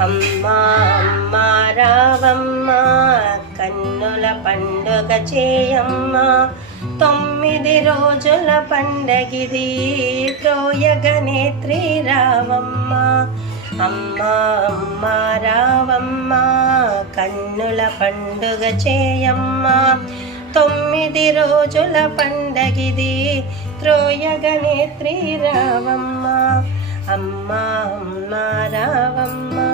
అమ్మా అమ్మా రావమ్మ కన్నుల పండుగ చేయమ్మ. తొమ్మిది రోజుల పండగిది త్రోయగనేత్రి రావమ్మ. అమ్మా అమ్మా రావమ్మ కన్నుల పండుగ చేయమ్మ. తొమ్మిది రోజుల పండగిది త్రోయగనేత్రి రావమ్మ. అమ్మా అమ్మా రావమ్మ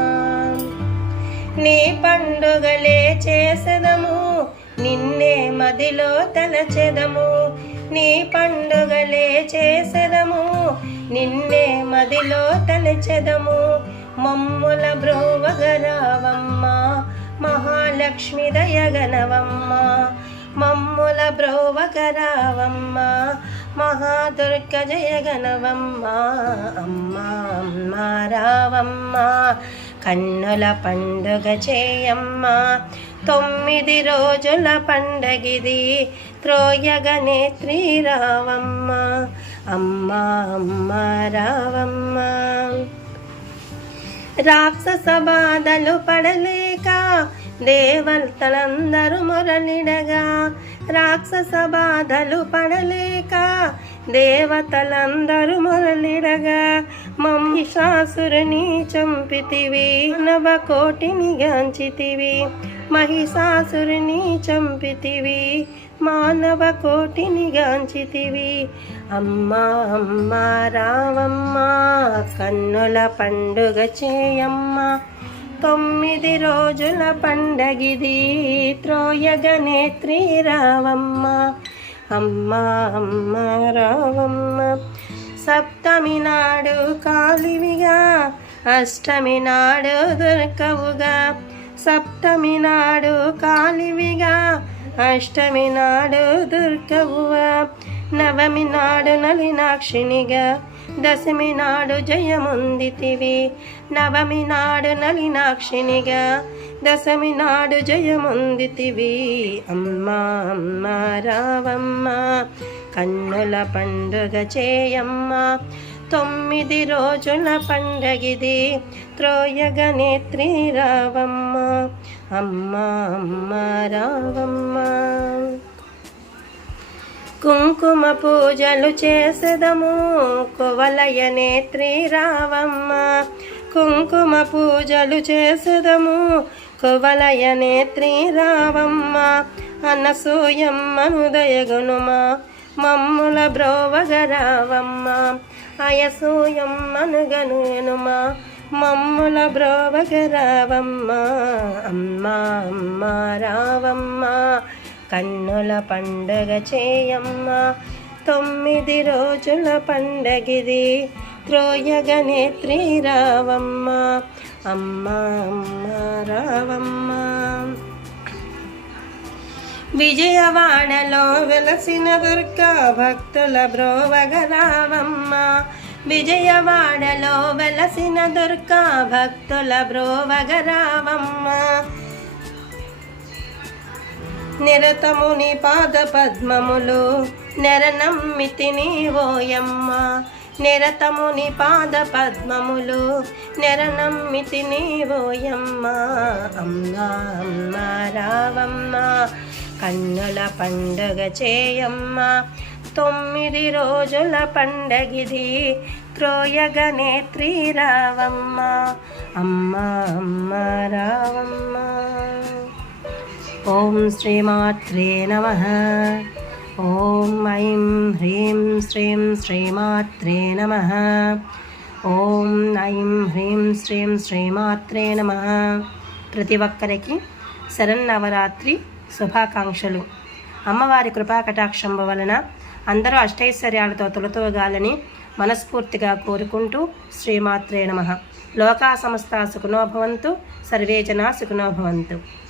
నీ పండుగలే చేసెదము నిన్నే మదిలో తలచెదము. నీ పండుగలే చేసెదము నిన్నే మదిలో తలచెదము. మమ్ముల బ్రోవగరావమ్మ మహాలక్ష్మి దయగనవమ్మ. మమ్ముల బ్రోవగరావమ్మ మహాదుర్గ జయగనవమ్మ. అమ్మ అమ్మ రావమ్మ. కన్నుల పండుగ చేయమ్మ. తొమ్మిది రోజుల పండగిది త్రోయగనేత్రి రావమ్మ. అమ్మ అమ్మ రావమ్మ. రాక్షస బాధలు పడలేక దేవతలందరూ మురళిడగా రాక్షస బాధలు పడలేక దేవతలందరూ మురళిడగా మహిషాసురుని చంపితివి నవ కోటిని గాంచితివి మహిషాసురుని చంపితివి మానవ కోటిని గాంచితివి అమ్మా అమ్మా రావమ్మ కన్నుల పండుగ చేయమ్మ. తొమ్మిది రోజుల పండగిది త్రోయగనేత్రి రావమ్మ. అమ్మ అమ్మ రావమ్మ. సప్తమి నాడు కాలివిగా అష్టమి నాడు దొరకవుగా. సప్తమి నాడు కాలివిగా అష్టమి నాడు దుర్గవువ నవమి నాడు నలినాక్షినిగా దశమి నాడు జయముందితివి. నవమి నాడు నలినాక్షినిగా. దశమి నాడు జయముందితివి. అమ్మా అమ్మ రావమ్మ. కన్నుల పండుగ చేయమ్మ. తొమ్మిది రోజుల పండగిది. త్రోయగ నేత్రి రావమ్మ. అమ్మ అమ్మ రావమ్మ. కుంకుమ పూజలు చేసెదము. కువలయ నేత్రి రావమ్మ. కుంకుమ పూజలు చేసెదము. కువలయ నేత్రి రావమ్మ. అనసూయమ్మను దయగునుమా మమ్ముల బ్రోవగరావమ్మ అయసూయమ్మను గనునుమా మమ్ముల బ్రోవగరావమ్మ అమ్మ అమ్మ రావమ్మ. కన్నుల పండగ చేయమ్మ. తొమ్మిది రోజుల పండగిది త్రోయగనేత్రి రావమ్మ. అమ్మ అమ్మ రావమ్మ. విజయవాడలో వెలసిన దుర్గా భక్తుల బ్రోవగరావమ్మ విజయవాడలో వెలసిన దుర్గా భక్తుల నిరతముని పాద పద్మములు నెరనమ్మితిని ఓయమ్మ నిరతముని పాద పద్మములు నెరనమ్మితిని ఓయమ్మ అమ్మ అమ్మ రావమ్మ కన్నుల పండుగ చేయమ్మ. తొమ్మిది రోజుల పండగిది త్రోయగనేత్రి రావమ్మ. అమ్మ అమ్మ రావమ్మ. ఓం శ్రీమాత్రే నమ. ఓం ఐం హ్రీం శ్రీం శ్రీమాత్రే నమ. ఓం ఐం హ్రీం శ్రీం శ్రీమాత్రే నమ. ప్రతి ఒక్కరికి శరన్నవరాత్రి శుభాకాంక్షలు. అమ్మవారి కృపా కటాక్షం వలన అందరూ అష్టైశ్వర్యాలతో తొలతోగాలని మనస్ఫూర్తిగా కోరుకుంటూ శ్రీమాత్రే నమ. లోకా సమస్త సుఖనోభవంతు సర్వే జనా సుఖనోభవంతు